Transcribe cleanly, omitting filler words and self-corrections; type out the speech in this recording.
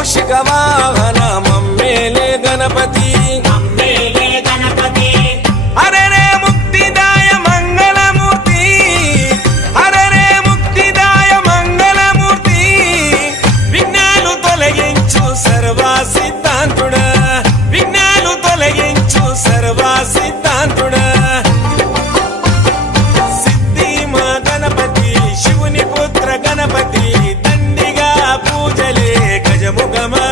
మూషిక వాహన మమ్మేలే గణపతి హరే రే ముక్తిదాయ మంగళమూర్తి హరే రే ముక్తిదాయ మంగళమూర్తి విఘ్నాలు తొలగించు సర్వా సిద్ధాంతుడా విఘ్నాలు తొలగించు సర్వా సిద్ధాంతుడా సిద్ధి మా గణపతి శివుని పుత్ర గణపతి దండిగా పూజలే గజముఖమా